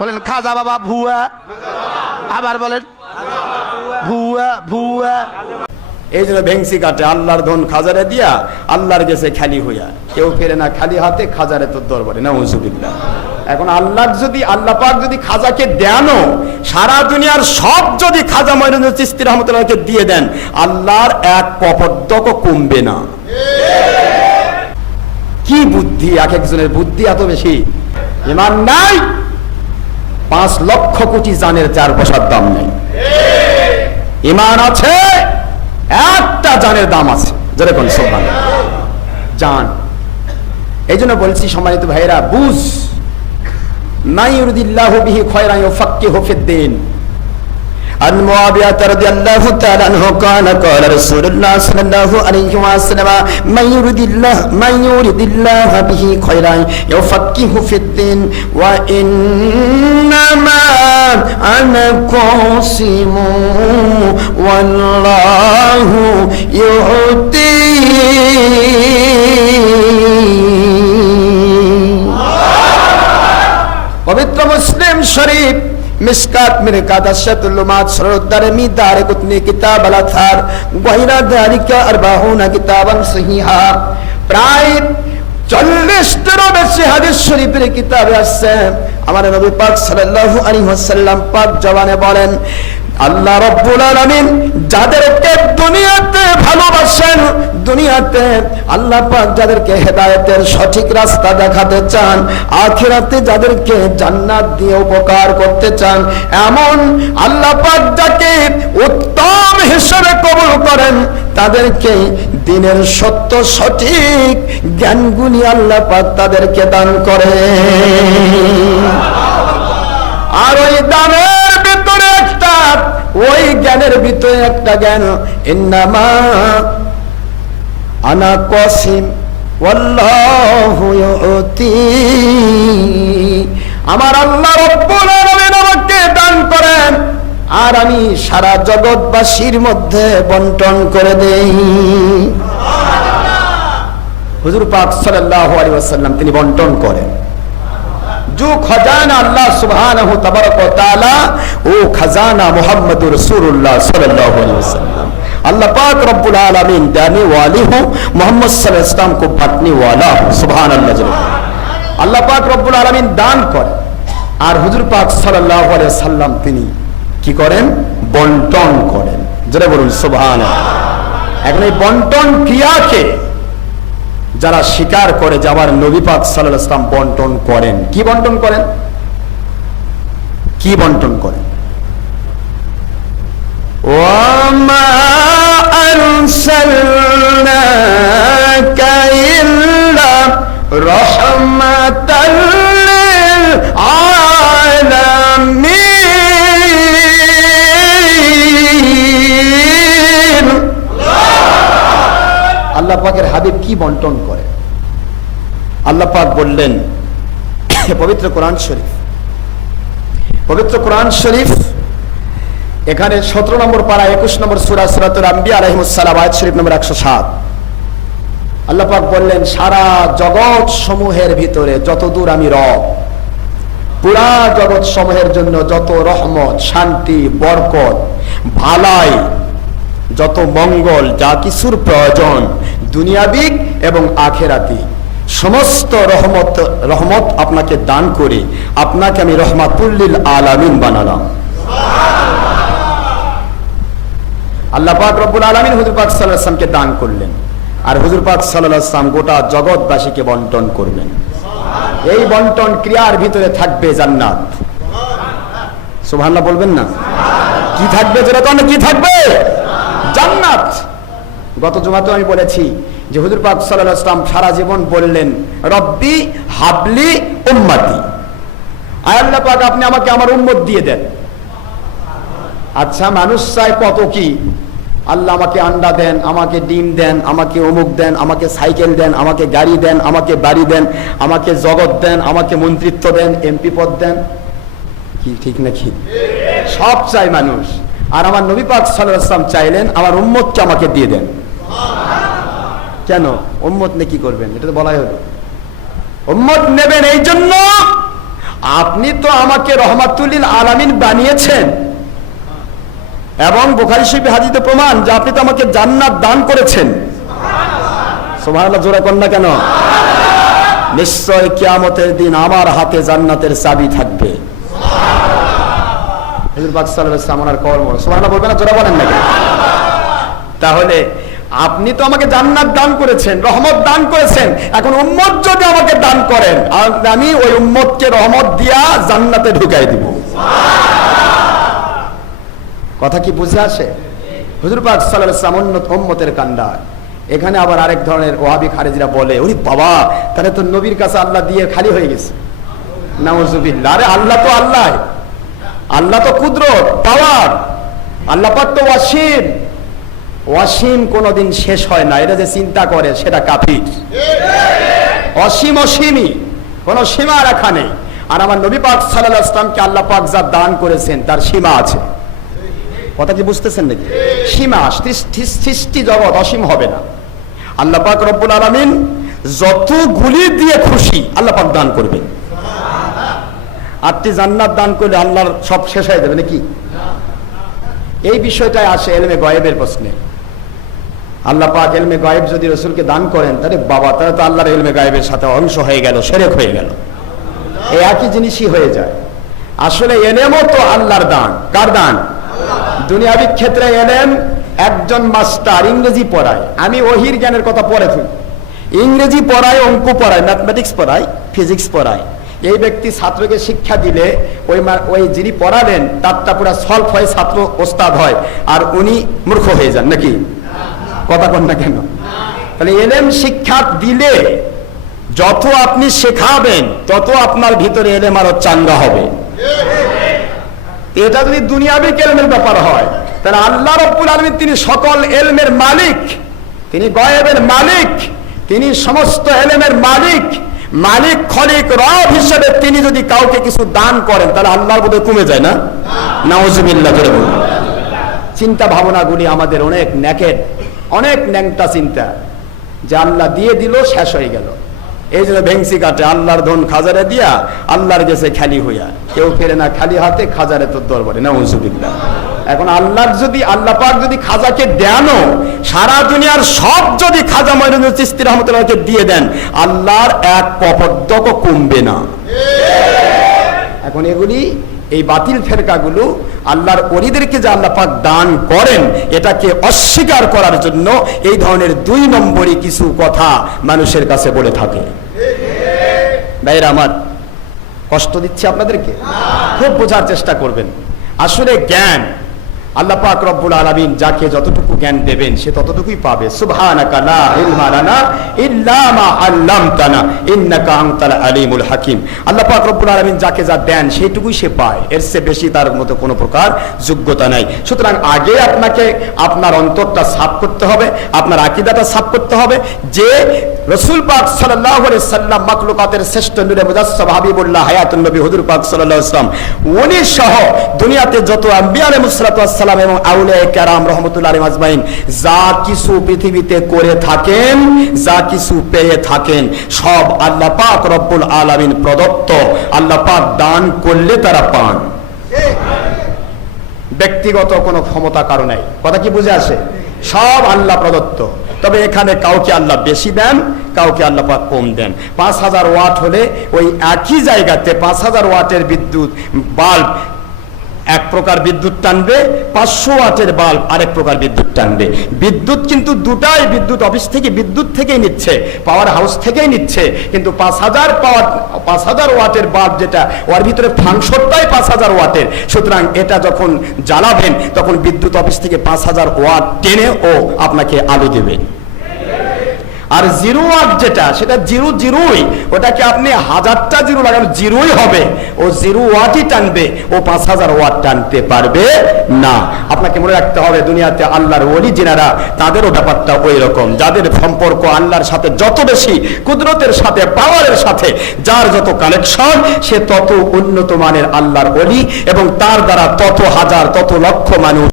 বলেন খাজা বাবা ভুয়া, আবার বলেন ভুয়া ভুয়া। এই জন্য ভেংসি কাটে আল্লাহর ধন খাজারে দিয়া আল্লাহর গেছে খালি হইয়া, কেউ ফেরে না খালি হাতে খাজারে তোর দরবারে না উজুবিল্লাহ। এখন আল্লাহ যদি আল্লাহ পাক যদি খাজাকে দেনও, সারা দুনিয়ার সব যদি খাজা মঈনুদ্দিন চিশতি রহমাতুল্লাহকে দিয়ে দেন, আল্লাহর এক পপদ্দকও কমবে না। কি বুদ্ধি, এক একজনের বুদ্ধি এত বেশি। ঈমান নাই, 5 লক্ষ কোটি জানের 4 পয়সার দাম নেই। ঈমান আছে, একটা জানের দাম আছে, যেরকম সুবহানাল্লাহ জান। এই জন্য বলছি সম্মানিত ভাইরা, বুঝ মান ইউরিদিল্লাহু বিহি খায়রান ইউফাক্কিহু ফিদ্দীন। আন মুআবিয়া রাদিয়াল্লাহু তাআলা আনহু قال قال رسول الله صلى الله عليه وسلم من يريد الله به خيرا يفقهه في الدين وانما انا قاسم والله يعطي। পবিত্র মুসলিম শরীফ মিসকাত মিরকাত আশাতুল উমাত সরদারমি দারকুতনি কিতাব আল আথার ওয়াইরা দালিকা 40 কিতাবান সহিহা, প্রায় 40টারও বেশি হাদিস শরীফের কিতাবে আছে। আমার নবী পাক সাল্লাল্লাহু আলাইহি ওয়াসাল্লাম পাক জবানে বলেন, আল্লাহ রাব্বুল আলামিন যাদেরকে দুনিয়াতে ভালোবাসেন, দুনিয়াতে আল্লাহ পাক যাদেরকে হেদায়েতের সঠিক রাস্তা দেখাতে চান, আখিরাতে যাদেরকে জান্নাত দিয়ে উপকার করতে চান, এমন আল্লাহ পাক যাকে উত্তম হিসেবে কবুল করেন, তাদেরকে দ্বীনের সত্য সঠিক জ্ঞানগুলি আল্লাহ পাক তাদেরকে দান করে। আর ওই দানের ভিতরে একটা, ওই জ্ঞানের ভিতরে একটা জ্ঞান, ইন্নামা আনা কাসিম ওয়াল্লাহু ইউতি। আমার আল্লাহ রাব্বুল আলামিন আমাকে দান করেন, আর আমি সারা জগৎবাসীর মধ্যে বন্টন করে দেই। হুজুর পাক সাল্লাল্লাহু আলাইহি ওয়াসাল্লাম তিনি বন্টন করেন। जो खजाना अल्लाह सुब्हानहु तबारक व तआला, वो खजाना मुहम्मदुर रसूलुल्लाह सल्लल्लाहु अलैहि वसल्लम। अल्लाह पाक रब्बुल आलमीन देने वाले हो, मोहम्मद सल्लल्लाहु अलैहि वसल्लम को बांटने वाला हो। सुभान अल्लाह। अल्लाह पाक रब्बुल आलमीन दान करें, और हुजूर पाक सल्लल्लाहु अलैहि वसल्लम তিনি কি করেন? বন্টন করেন। জোরে বলুন সুবহানাল্লাহ। এখন এই বন্টন ক্রিয়াকে যারা স্বীকার করে যে আমার নবী পাক সাল্লাল্লাহু আলাইহি ওয়াসাল্লাম বন্টন করেন, কি বন্টন করেন? কি বন্টন করেন? ওয়ামা আরসালনাকা ইল্লা রাহমাতাল লিল আলামিন। আল্লাহ পাকের হাবিব কি বন্টন করে? আল্লাহ পাক বললেন পবিত্র কোরআন শরীফ, পবিত্র কোরআন শরীফ এখানে 17 নম্বর পারা 21 নম্বর সূরা সূরাতুল আম্বিয়া আলাইহিস সালাম আয়াত শরীফ নম্বর 107। আল্লাহ পাক বললেন, সারা জগৎ সমূহের ভিতরে যতদূর আমি রব, পুরা জগৎ সমূহের জন্য যত রহমত, শান্তি, বরকত, ভালাই, যত মঙ্গল, যা কিছুর প্রয়োজন দুনিয়াবিক এবং আখেরাতি, সমস্ত রহমত আপনাকে দান করে আপনাকে আমি রহমাতুল লিল আলামিন বানালাম। আল্লাহ পাক রব্বুল আলামিন হুজুর পাক সাল্লাল্লাহু আলাইহি ওয়াসাল্লামকে দান করলেন, আর হুজুর পাক সাল্লাল্লাহু আলাইহি ওয়াসাল্লাম গোটা জগৎবাসীকে বন্টন করবেন। এই বন্টন ক্রিয়ার ভিতরে থাকবে জান্নাত। সুবহানাল্লাহ বলবেন না? কি থাকবে? যেরকম কি থাকবে? জান্নাত। গত জুমাতে আমি বলেছি যে হুজুর পাক সাল্লাল্লাহু আলাইহি ওয়াসাল্লাম সারা জীবন বললেন, রব্বি হাবলি উম্মতি, আয় আল্লাহ পাক আপনি আমাকে আমার উম্মত দিয়ে দেন। আচ্ছা, মানুষ চায় কত কি, আল্লাহ আমাকে আন্ডা দেন, আমাকে ডিম দেন, আমাকে অমুক দেন, আমাকে সাইকেল দেন, আমাকে গাড়ি দেন, আমাকে বাড়ি দেন, আমাকে জগৎ দেন, আমাকে মন্ত্রিত্ব দেন, এমপি পদ দেন। কি ঠিক নাকি? সব চাই মানুষ। আর আমার নবী পাক সাল্লাল্লাহু আলাইহি ওয়াসাল্লাম চাইলেন আমার উম্মতকে আমাকে দিয়ে দেন। কেন? উম্মত নে কি করবেন? এটা তো বলাই হলো। উম্মত নেবেন এই জন্য আপনি তো আমাকে রহমাতুল লিল আলামিন বানিয়েছেন, এবং বুখারী শরীফে হাদিসে প্রমাণ যে আপনি তো আমাকে জান্নাত দান করেছেন। সুবহানাল্লাহ, জোরে কোন না কেন? নিশ্চয় কিয়ামতের দিন আমার হাতে জান্নাতের চাবি থাকবে। হুজুর পাক সাল্লাল্লাহু আলাইহি ওয়াসাল্লাম ওনার কওল বলেন, সুবহানাল্লাহ বলবেন না, জোরে বলেন না কেন? তাহলে আপনি তো আমাকে জান্নাত দান করেছেন, রহমত দান করেছেন, এখন উম্মত যদি আমাকে দান করেন, আর আমি ওই উম্মতকে রহমত দিয়া জান্নাতে ঢুকাই দিব। কথা কি বুঝে আসে? হুজুর পাক সাল্লাল্লাহু আলাইহি ওয়াসাল্লাম উম্মতের কান্ডা। এখানে আবার আরেক ধরনের ওয়াহাবি খারেজিরা বলে, ওরে বাবা, তাহলে তো নবীর কাছে আল্লাহ দিয়ে খালি হয়ে গেছে। নাউজুবিল্লাহ। আরে আল্লাহ তো আল্লাহ, আল্লাহ তো কুদরত, পাওয়ার, আল্লাহ পাক তো ওয়াসিম। অসীম কোনদিন শেষ হয় না, এটা যে চিন্তা করে সেটা কাফির। অসীম অসীমই, কোন সীমা রাখা নেই। আর আমার নবী পাক সাল্লাল্লাহু আলাইহি ওয়াসাল্লামকে আল্লাহ পাক যা দান করেছেন তার সীমা আছে। কথা কি বুঝতেছেন নাকি? সীমা, সৃষ্টি জগৎ অসীম হবে না। আল্লাহ পাক রব্বুল আলামিন যতগুলি দিয়ে খুশি আল্লাহ পাক দান করবেন। আটটি জান্নাত দান করলে আল্লাহর সব শেষ হয়ে যাবে নাকি? এই বিষয়টাই আসে ইলমে গায়েবের প্রশ্নে। আল্লাহ পাক ইলমে গায়েব যদি রাসূলকে দান করেন, তাহলে বাবা, তাহলে তো আল্লাহর ইলমে গায়েবের সাথে অংশ হয়ে গেল, শিরক হয়ে গেল। এই একই জিনিসই হয়ে যায়। আসলে ইলমও তো আল্লাহর দান। কার দান? দুনিয়াবি ক্ষেত্রে ইলম একজন মাস্টার ইংরেজি পড়ায়, আমি ওহির জ্ঞানের কথা পড়ে থাকি, ইংরেজি পড়ায়, অঙ্ক পড়ায়, ম্যাথমেটিক্স পড়ায়, ফিজিক্স পড়ায়। এই ব্যক্তি ছাত্রকে শিক্ষা দিলে ওই যিনি পড়াবেন তারটা পুরো সলভ হয়, ছাত্র ওস্তাদ হয়, আর উনি মূর্খ হয়ে যান নাকি? কথা কন না কেন? তাহলে ইলম শিক্ষা দিলে যত আপনি শেখাবেন তত আপনার ভিতরে ইলম আরো চাঙ্গা হবে। এটা যদি দুনিয়াবি ইলমের ব্যাপার হয়, তাহলে আল্লাহ রাব্বুল আলামিন তিনি সকল ইলমের মালিক, তিনি গায়েবের মালিক, তিনি সমস্ত ইলমের মালিক, মালিক, খলিক, রব হিসেবে তিনি যদি কাউকে কিছু দান করেন, তাহলে আল্লাহর বোধহয় কমে যায় না? নাউজুবিল্লাহ। চিন্তা ভাবনাগুলি আমাদের অনেক নেকেড, অনেক ন্যাংটা চিন্তা, যে আল্লাহ দিয়ে দিল, শেষ হয়ে গেল। এই জন্য ভেংসি কাটে, আল্লাহর ধন খাজারে দিয়া আল্লাহর গেছে খালি হইয়া, কেউ ফেরে না খালি হাতে, খাজারে তোর দরবারে। নাউজুবিল্লাহ। এখন আল্লাহর যদি, আল্লাহ পাক যদি খাজাকে দেনও, সারা দুনিয়ার সব যদি খাজা মঈনুদ্দিন চিশতি রাহমাতুল্লাহকে দিয়ে দেন, আল্লাহর এক পপদ্দকও কমবে না। এখন এগুলি, এই বাতিল ফেরকাগুলো আল্লাহর ওলিদেরকে যে আল্লাহ পাক দান করেন, এটাকে অস্বীকার করার জন্য এই ধরনের 2 নম্বরই কিছু কথা মানুষের কাছে বলে থাকে। ভাইরা আমার, কষ্ট দিচ্ছে আপনাদেরকে? খুব বোঝার চেষ্টা করবেন। আসলে জ্ঞান আল্লাহ পাক রব্বুল আলামিন যাকে যতটুকু জ্ঞান দেবেন সে ততটুকুই পাবে। সুবহানাকা লা ইলমা লানা ইল্লা মা আল্লামতানা ইন্নাকা আনতাল আলিমুল হাকিম। আল্লাহ পাক রব্বুল আলামিন যাকে যা দেন সেইটুকুই সে পায়, এর চেয়ে বেশি তার মতো কোনো প্রকার যোগ্যতা নাই। সুতরাং আগে আপনাকে আপনার অন্তরটা সাফ করতে হবে, আপনার আকীদাটা সাফ করতে হবে, যে রাসূল পাক সাল্লাল্লাহু আলাইহি সাল্লাম মাখলুকাতের শ্রেষ্ঠ নূরে মুজাসসাম হাবিবুল্লাহ হায়াতুন নবী হুজুর পাক সাল্লাল্লাহু আলাইহি ওয়াসাল্লাম, উনি সহ দুনিয়াতে যত আম্বিয়া আলাইহিস সালাতু ওয়াস সালাম এবং আউলিয়া কেরাম রাহমাতুল্লাহি আলাইহিম আজমাইন যা কিছু পৃথিবীতে করে থাকেন, যা কিছু পেয়ে থাকেন, সব আল্লাহ পাক রব্বুল আলামিন প্রদত্ত। আল্লাহ পাক দান করলে তারা পান, ব্যক্তিগত কোনো ক্ষমতা কারো নাই। কথা কি বুঝে আসে? সব আল্লাহ প্রদত্ত। তবে এখানে কাউকে আল্লাহ বেশি দেন, কাউকে আল্লাহ পাক কম দেন। 5000 ওয়াট হলে ওই একই জায়গাতে 5000 ওয়াটের বিদ্যুৎ বাল্ব এক প্রকার বিদ্যুৎ টানবে, 500 ওয়াটের বাল্ব আরেক প্রকার বিদ্যুৎ টানবে। বিদ্যুৎ কিন্তু দুটাই বিদ্যুৎ অফিস থেকে, বিদ্যুৎ থেকেই নিচ্ছে, পাওয়ার হাউস থেকেই নিচ্ছে, কিন্তু 5000 ওয়াটের বাল্ব যেটা, ওর ভিতরে ফাংশনটাই 5000 ওয়াটের। সুতরাং এটা যখন জ্বালাবেন তখন বিদ্যুৎ অফিস থেকে 5000 ওয়াট টেনে ও আপনাকে আলো দেবে। আর 0 ওয়াট যেটা, সেটা জিরোই, ওটাকে আপনি 1000টা জিরো লাগানো জিরোই হবে, ও 0 ওয়াটই টানবে, ও 5000 ওয়াট টানতে পারবে না। আপনাকে মনে রাখতে হবে, দুনিয়াতে আল্লাহর ওলি যিনারা, তাদেরও ব্যাপারটা ওই রকম। যাদের সম্পর্ক আল্লাহর সাথে যত বেশি, কুদরতের সাথে, পাওয়ারের সাথে যার যত কানেকশন, সে তত উন্নত মানের আল্লাহর ওলি, এবং তার দ্বারা তত হাজার, তত লক্ষ মানুষ